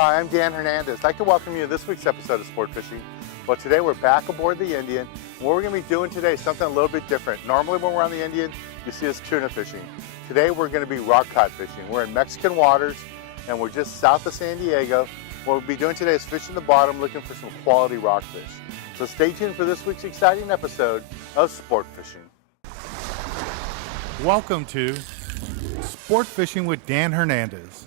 Hi, I'm Dan Hernandez. I'd like to welcome you to this week's episode of Sport Fishing. Well, today we're back aboard the Indian. What we're going to be doing today is something a little bit different. Normally when we're on the Indian, you see us tuna fishing. Today we're going to be rock cod fishing. We're in Mexican waters and we're just south of San Diego. What we'll be doing today is fishing the bottom, looking for some quality rockfish. So stay tuned for this week's exciting episode of Sport Fishing. Welcome to Sport Fishing with Dan Hernandez.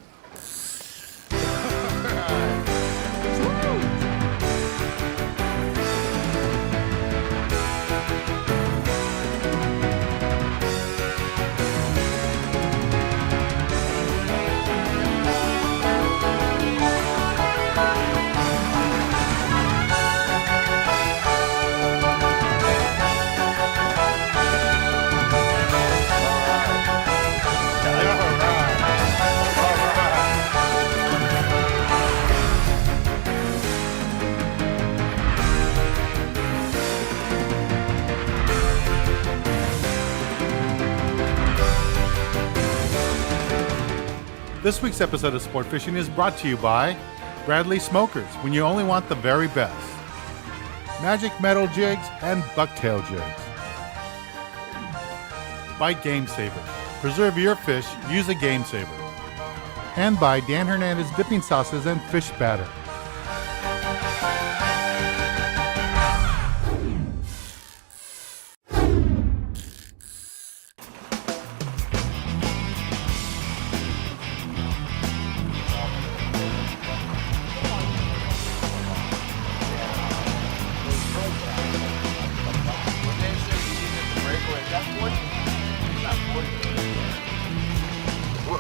This week's episode of Sport Fishing is brought to you by Bradley Smokers, when you only want the very best. Magic Metal Jigs and Bucktail Jigs. By Game Saver. Preserve your fish, use a Game Saver. And by Dan Hernandez Dipping Sauces and Fish Batter.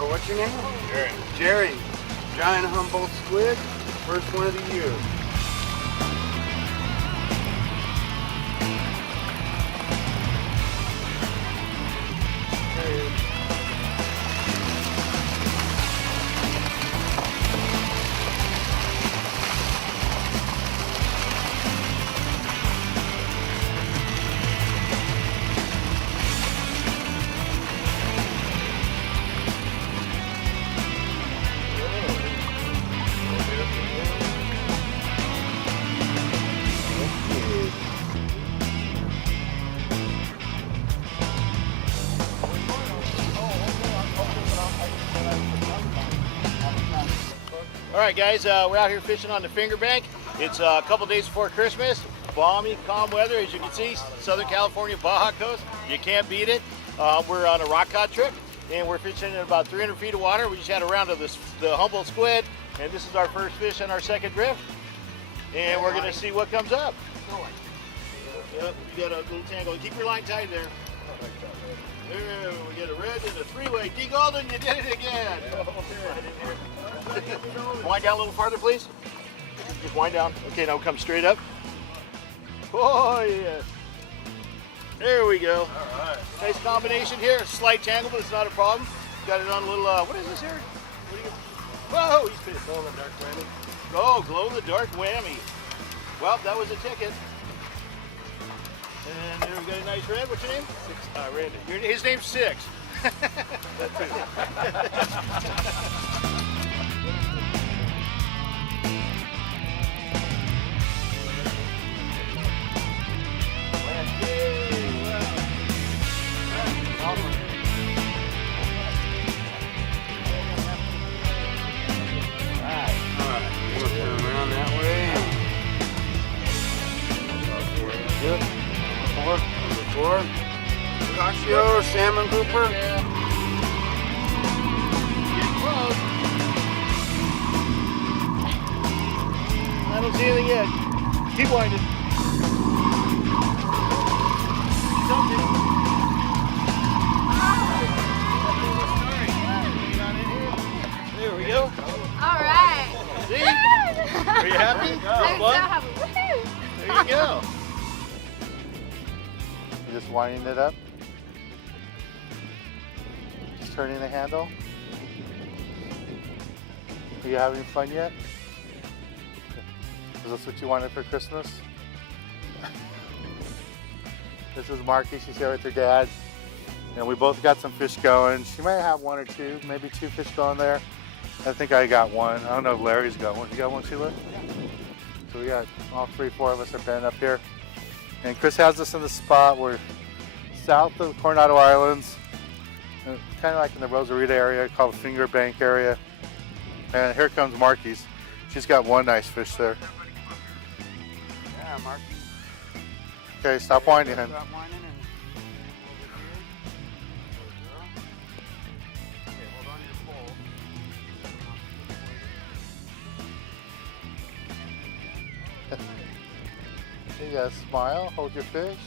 What's your name? Jerry. Jerry. Giant Humboldt squid. First one of the year. All right, guys, we're out here fishing on the Finger Bank. It's a couple days before Christmas. Balmy, calm weather, as you can see, Southern California, Baja Coast. You can't beat it. We're on a rock cod trip, and we're fishing in about 300 feet of water. We just had a round of the Humboldt squid, and this is our first fish on our second drift. And we're going to see what comes up. Yep, you got a little tangle. Keep your line tight there. There, we get a red and a three-way. D. Golden, you did it again. Wind down a little farther, please. Just wind down. Okay, now come straight up. Oh, yeah. There we go. All right. Nice combination here. Slight tangle, but it's not a problem. Got it on a little, what is this here? What do you Whoa, he's finished. Glow in the dark whammy. Oh, glow in the dark whammy. Well, that was a ticket. And there we got a nice red. What's your name? Randy. His name's Six. That's it. Four. Casio, salmon grouper. Yeah. Getting close. I don't see anything yet. Keep winding. Something. There we go. All right. See? Are you happy? I'm so happy. Woohoo! There you go. You're just winding it up. Just turning the handle. Are you having fun yet? Is this what you wanted for Christmas? This is Marky. She's here with her dad. And we both got some fish going. She might have one or two, maybe two fish going there. I think I got one. I don't know if Larry's got one. You got one, Sheila? So we got all 3-4 of us are bent up here. And Chris has us in the spot. We're south of the Coronado Islands, kind of like in the Rosarita area called the Finger Bank area. And here comes Marky's. She's got one nice fish there. Yeah, Mark. Okay, stop whining. Stop whining and okay, hold on to your pole. You gotta smile, hold your fish.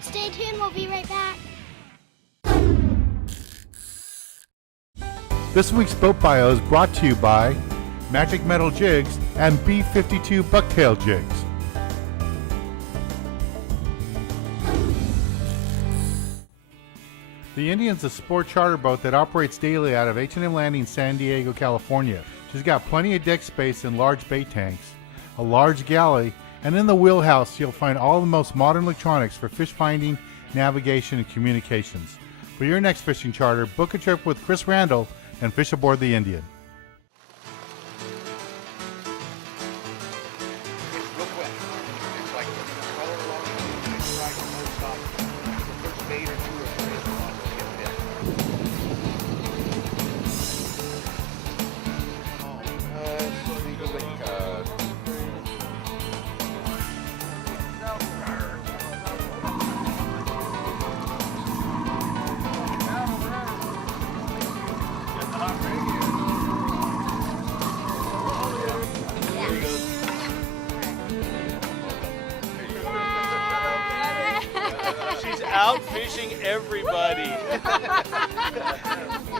Stay tuned, we'll be right back. This week's Boat Bio is brought to you by Magic Metal Jigs and B52 Bucktail Jigs. The Indian's a sport charter boat that operates daily out of H&M Landing, San Diego, California. She's got plenty of deck space and large bait tanks, a large galley, and in the wheelhouse you'll find all the most modern electronics for fish finding, navigation, and communications. For your next fishing charter, book a trip with Chris Randall and fish aboard the Indian. Real quick. It's like color along the right and stop. The first bait or two or three is the one that's getting bit. So you go like She's out fishing everybody.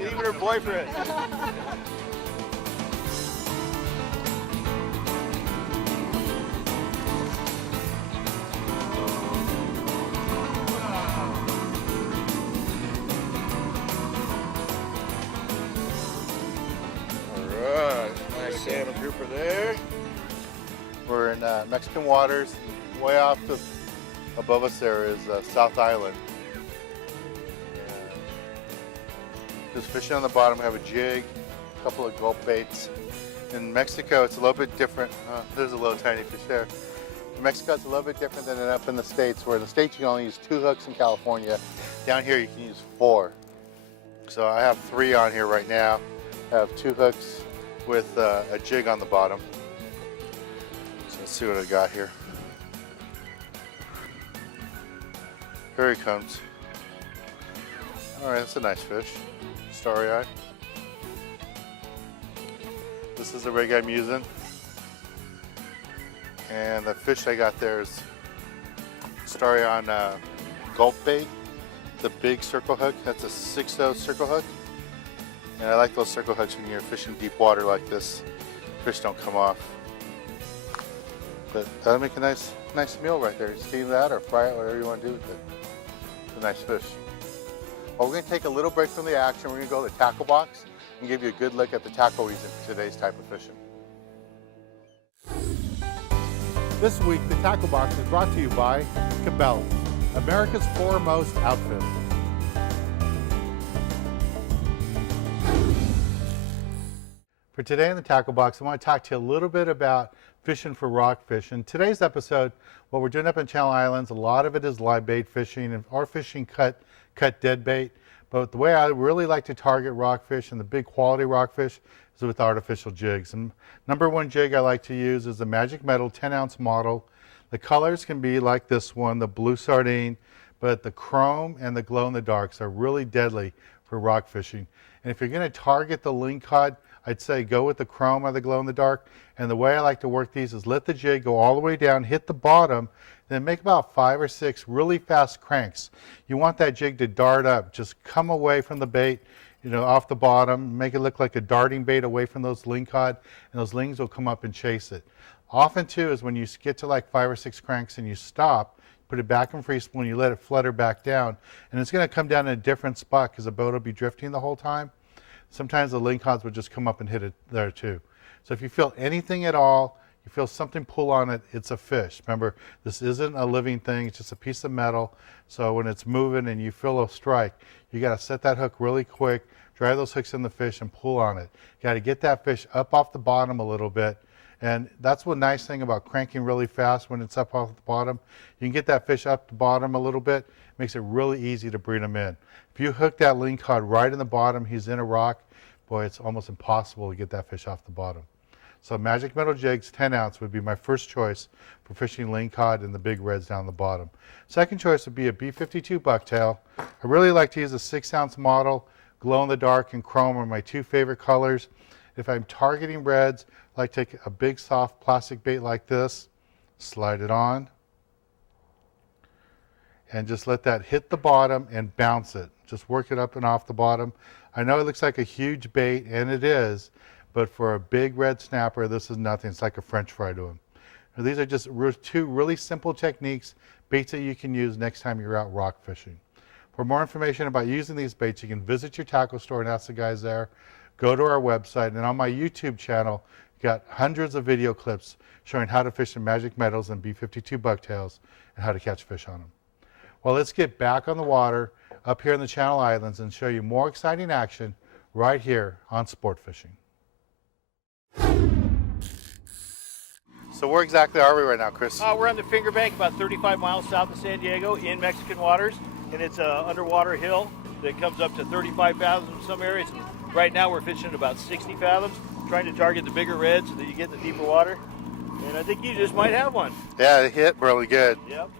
Even her boyfriend. Alright, nice salmon grouper there. We're in Mexican waters. Way off above us there is South Island. Just fishing on the bottom, we have a jig, a couple of gulp baits. In Mexico, it's a little bit different. There's a little tiny fish there. In Mexico, it's a little bit different than up in the States, where in the States you can only use 2 hooks in California. Down here, you can use 4. So I have 3 on here right now. I have 2 hooks with a jig on the bottom. So let's see what I got here. Here he comes. All right, that's a nice fish. Starry-eye. This is the rig I'm using. And the fish I got there is starry-eye on gulp bait. The big circle hook, that's a 6/0 circle hook. And I like those circle hooks when you're fishing deep water like this. Fish don't come off. But that'll make a nice meal right there. Steam that or fry it, whatever you want to do with it. It's a nice fish. Well, we're going to take a little break from the action. We're going to go to the tackle box and give you a good look at the tackle we're using for today's type of fishing. This week, the Tackle Box is brought to you by Cabela's, America's foremost outfitter. For today in the Tackle Box, I want to talk to you a little bit about fishing for rockfish. In today's episode, what we're doing up in Channel Islands, a lot of it is live bait fishing or fishing cut dead bait. But the way I really like to target rockfish and the big quality rockfish is with artificial jigs. And number one jig I like to use is the Magic Metal 10-ounce model. The colors can be like this one, the blue sardine, but the chrome and the glow-in-the-darks are really deadly for rock fishing. And if you're going to target the lingcod, I'd say go with the chrome or the glow-in-the-dark. And the way I like to work these is let the jig go all the way down, hit the bottom, then make about 5 or 6 really fast cranks. You want that jig to dart up, just come away from the bait, off the bottom, make it look like a darting bait away from those lingcod, and those lings will come up and chase it. Often too is when you get to like 5 or 6 cranks and you stop, put it back in free spool, you let it flutter back down, and it's going to come down in a different spot because the boat will be drifting the whole time. Sometimes the lingcods will just come up and hit it there too. So if you feel anything at all, you feel something pull on it, it's a fish. Remember, this isn't a living thing, it's just a piece of metal. So when it's moving and you feel a strike, you got to set that hook really quick, drive those hooks in the fish and pull on it. You got to get that fish up off the bottom a little bit. And that's one nice thing about cranking really fast when it's up off the bottom. You can get that fish up the bottom a little bit, makes it really easy to bring them in. If you hook that ling cod right in the bottom, he's in a rock, boy, it's almost impossible to get that fish off the bottom. So Magic Metal Jigs 10 ounce would be my first choice for fishing ling cod and the big reds down the bottom. Second choice would be a B52 bucktail. I really like to use a 6 ounce model. Glow in the dark and chrome are my two favorite colors. If I'm targeting reds, I like to take a big soft plastic bait like this, slide it on, and just let that hit the bottom and bounce it. Just work it up and off the bottom. I know it looks like a huge bait, and it is, but for a big red snapper, this is nothing. It's like a French fry to him. Now, these are just two really simple techniques, baits that you can use next time you're out rock fishing. For more information about using these baits, you can visit your tackle store and ask the guys there. Go to our website, and on my YouTube channel, got hundreds of video clips showing how to fish in Magic Metals and B52 bucktails and how to catch fish on them. Well, let's get back on the water up here in the Channel Islands and show you more exciting action right here on Sport Fishing. So where exactly are we right now, Chris? We're on the Finger Bank, about 35 miles south of San Diego in Mexican waters, and it's an underwater hill that comes up to 35 fathoms in some areas. Right now we're fishing at about 60 fathoms, trying to target the bigger reds so that you get the deeper water. And I think you just might have one. Yeah, it hit really good. Yep.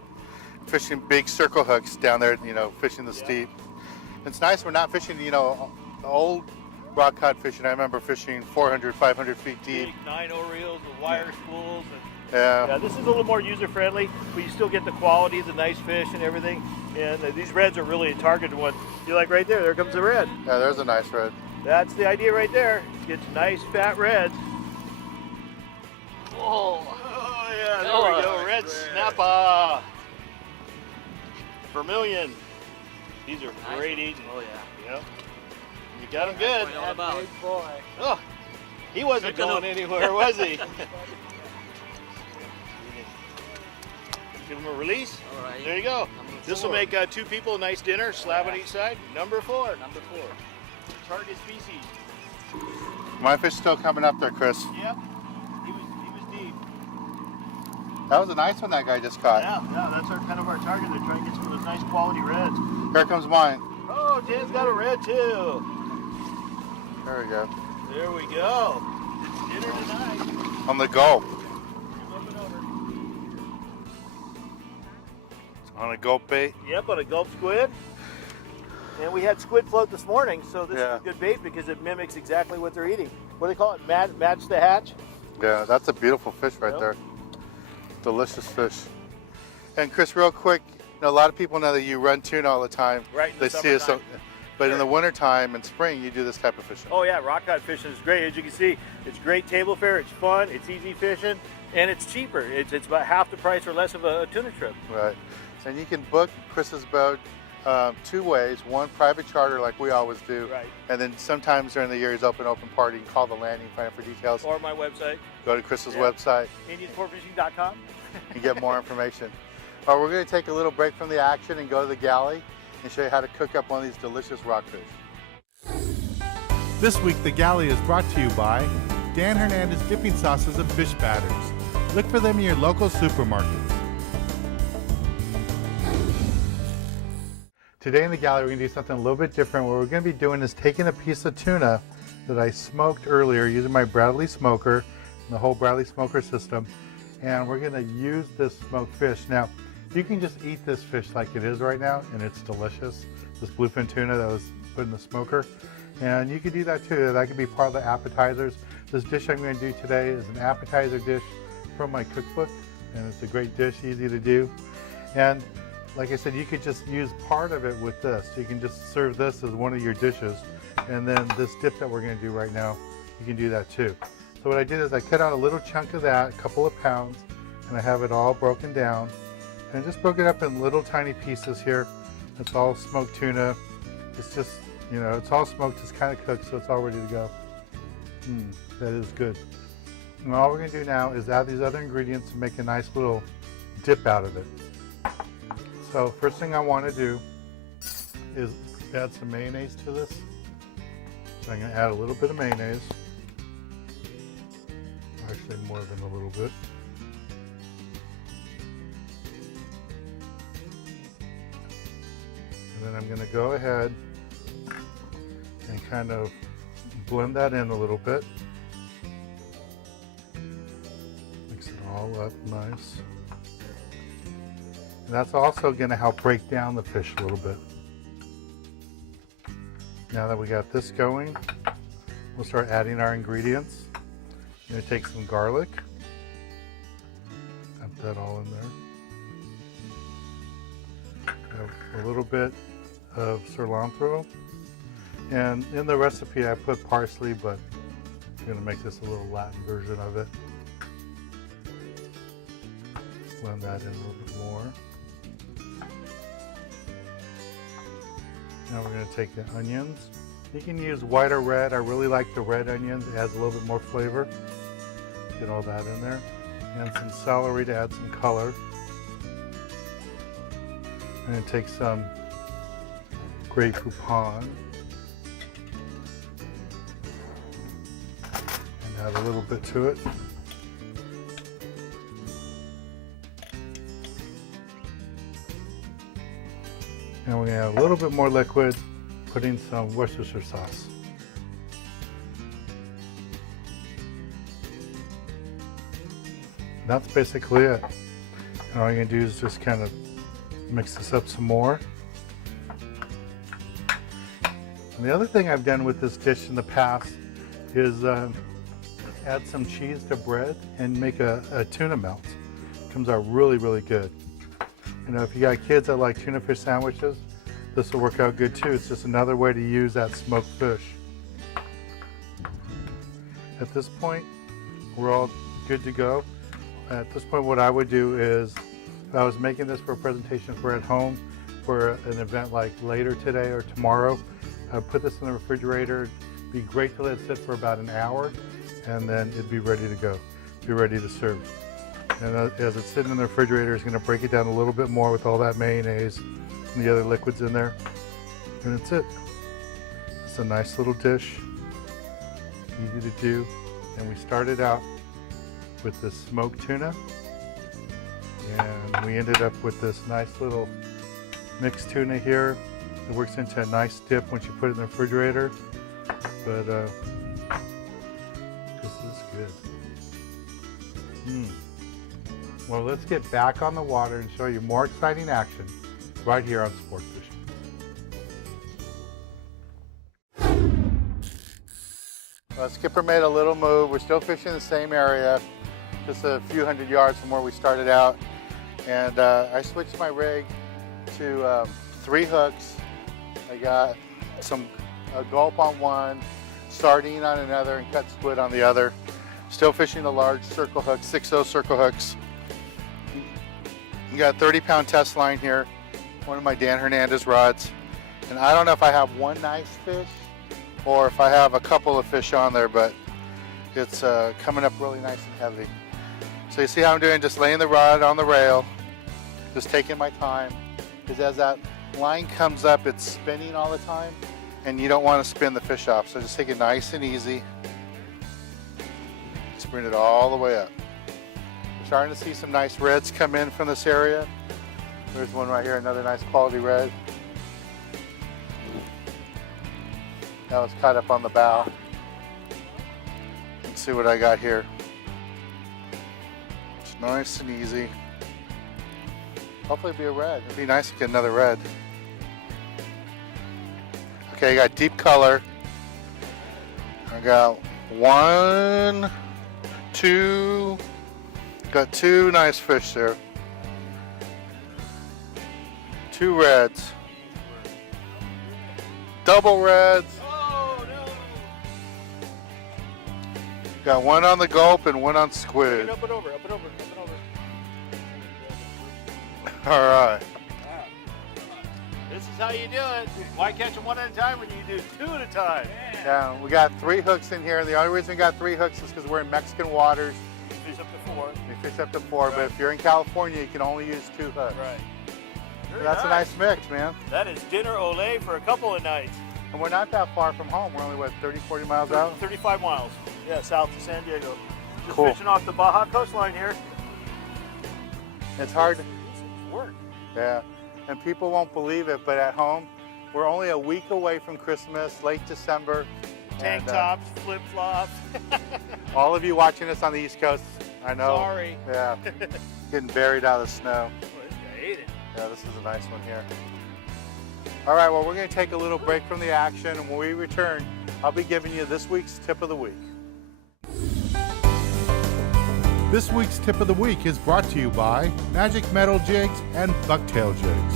Fishing big circle hooks down there, you know, fishing the steep. It's nice we're not fishing, you know, the old rock cod fishing. I remember fishing 400, 500 feet deep. Big 9/0 reels with wire spools. Yeah. This is a little more user-friendly, but you still get the quality, the nice fish and everything. And these reds are really a targeted one. You like right there comes the red. Yeah, there's a nice red. That's the idea right there. Get nice fat reds. Oh yeah, there we go. Red snapper. Vermilion. These are great eating. Oh yeah. Yep. You got him good. All about. Big boy. Oh, he wasn't going anywhere, was he? Give him a release. All right. There you go. Number This will 4. make 2 people a nice dinner, slab on each side. Number 4. Number 4. Target species. My fish still coming up there, Chris. Yep. He was deep. That was a nice one that guy just caught. Yeah, that's kind of our target. They're trying to get some of those nice quality reds. Here comes mine. Oh, Dan's got a red too. There we go. There we go. It's dinner tonight. On the gulp. Flip it over. On a gulp bait. Yep, on a gulp squid. And we had squid float this morning, so this is a good bait because it mimics exactly what they're eating. What do they call it? Match the hatch? Yeah, that's a beautiful fish right Yep. there. Delicious fish. And Chris, real quick, you know, a lot of people know that you run tuna all the time. Right, in They the see us, summertime. but in the wintertime and spring, you do this type of fishing. Oh yeah, rock cod fishing is great. As you can see, it's great table fare, it's fun, it's easy fishing, and it's cheaper. It's about half the price or less of a tuna trip. Right. And you can book Chris's boat 2 ways. One, private charter like we always do. Right. And then sometimes during the year he's open party. You can call the landing, find out for details. Or my website, Go to Chris's Yeah. website sport-fishing.com. and get more information. All right, we're going to take a little break from the action and go to the galley and show you how to cook up one of these delicious rockfish. This week, the galley is brought to you by Dan Hernandez Dipping Sauces and Fish Batters. Look for them in your local supermarkets. Today in the galley, we're going to do something a little bit different. What we're going to be doing is taking a piece of tuna that I smoked earlier using my Bradley smoker, the whole Bradley smoker system, and we're going to use this smoked fish. Now, you can just eat this fish like it is right now, and it's delicious. This bluefin tuna that was put in the smoker. And you could do that too. That could be part of the appetizers. This dish I'm going to do today is an appetizer dish from my cookbook, and it's a great dish, easy to do. And like I said, you could just use part of it with this. You can just serve this as one of your dishes. And then this dip that we're going to do right now, you can do that too. So what I did is I cut out a little chunk of that, a couple of pounds, and I have it all broken down. And just broke it up in little tiny pieces here. It's all smoked tuna. It's just, you know, it's all smoked, it's kind of cooked, so it's all ready to go. That is good. And all we're going to do now is add these other ingredients to make a nice little dip out of it. So first thing I want to do is add some mayonnaise to this. So I'm going to add a little bit of mayonnaise. Actually more than a little bit. And then I'm going to go ahead and kind of blend that in a little bit. Mix it all up nice. And that's also going to help break down the fish a little bit. Now that we got this going, we'll start adding our ingredients. I'm going to take some garlic, dump that all in there. Have a little bit of cilantro. And in the recipe I put parsley, but I'm going to make this a little Latin version of it. Blend that in a little bit more. Now we're going to take the onions. You can use white or red. I really like the red onions. It adds a little bit more flavor. Get all that in there. And some celery to add some color. I'm going to take some Grey Poupon and add a little bit to it. And we're going to add a little bit more liquid, putting some Worcestershire sauce. That's basically it. And all you're going to do is just kind of mix this up some more. And the other thing I've done with this dish in the past is add some cheese to bread and make a tuna melt. It comes out really, really good. You know, if you got kids that like tuna fish sandwiches, this will work out good too. It's just another way to use that smoked fish. At this point, we're all good to go. At this point, what I would do is, if I was making this for a presentation for at home, for an event like later today or tomorrow, I'd put this in the refrigerator. It'd be great to let it sit for about an hour, and then it'd be ready to go, be ready to serve. And as it's sitting in the refrigerator, it's going to break it down a little bit more with all that mayonnaise and the other liquids in there. And that's it. It's a nice little dish, easy to do. And we started out with this smoked tuna, and we ended up with this nice little mixed tuna here. It works into a nice dip once you put it in the refrigerator. But this is good. Well, let's get back on the water and show you more exciting action right here on Sport Fishing. Skipper made a little move. We're still fishing the same area, just a few hundred yards from where we started out. And I switched my rig to 3 hooks. I got a gulp on one, sardine on another, and cut squid on the other. Still fishing the large circle hooks, 6/0 circle hooks. You got a 30-pound test line here, one of my Dan Hernandez rods. And I don't know if I have one nice fish or if I have a couple of fish on there, but it's coming up really nice and heavy. So you see how I'm doing, just laying the rod on the rail, just taking my time, because as that line comes up, it's spinning all the time, and you don't want to spin the fish off. So just take it nice and easy. Just bring it all the way up. We're starting to see some nice reds come in from this area. There's one right here, another nice quality red. That was caught up on the bow. Let's see what I got here. It's nice and easy. Hopefully it'll be a red. It'd be nice to get another red. Okay, I got deep color. I got 1, 2, got 2 nice fish there. 2 reds. Double reds. Oh, no. Got 1 on the gulp and 1 on squid. Up and over, up and over, up and over. All right. This This is how you do it. Why catch them one at a time when you do two at a time? Yeah, we got 3 hooks in here, and the only reason we got 3 hooks is because we're in Mexican waters. Fish up to 4. We fish up to 4, but Right. if you're in California, you can only use 2 hooks. Right. So that's a nice mix, man. That is dinner ole for a couple of nights. And we're not that far from home. We're only, what, 30, 40 miles out? 35 miles. Yeah, south of San Diego. Just Cool. fishing off the Baja coastline here. It's hard. It's work. Yeah, and people won't believe it, but at home, we're only a week away from Christmas, late December. Tank and, tops, flip flops. all of you watching us on the East Coast, I know. Sorry. Yeah, getting buried out of the snow. Boy, this guy ate it. Yeah, this is a nice one here. All right, well, we're going to take a little break from the action, and when we return, I'll be giving you this week's tip of the week. This week's tip of the week is brought to you by Magic Metal Jigs and Bucktail Jigs.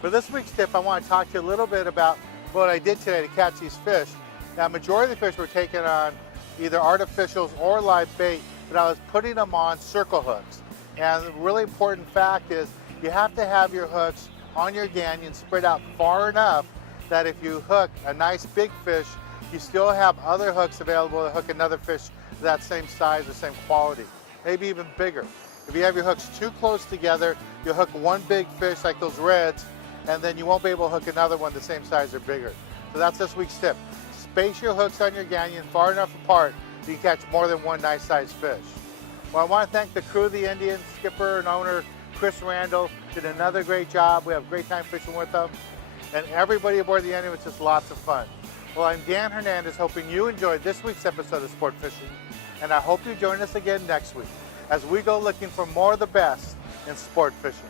For this week's tip, I want to talk to you a little bit about what I did today to catch these fish. Now, majority of the fish were taken on either artificials or live bait, but I was putting them on circle hooks. And the really important fact is you have to have your hooks on your gannion spread out far enough that if you hook a nice big fish, you still have other hooks available to hook another fish that same size or same quality, maybe even bigger. If you have your hooks too close together, you'll hook one big fish like those reds, and then you won't be able to hook another one the same size or bigger. So that's this week's tip. Space your hooks on your gannion far enough apart so you can catch more than one nice sized fish. Well, I want to thank the crew of the Indian, skipper and owner, Chris Randall, did another great job. We have a great time fishing with them. And everybody aboard the Indian was just lots of fun. Well, I'm Dan Hernandez, hoping you enjoyed this week's episode of Sport Fishing, and I hope you join us again next week as we go looking for more of the best in sport fishing.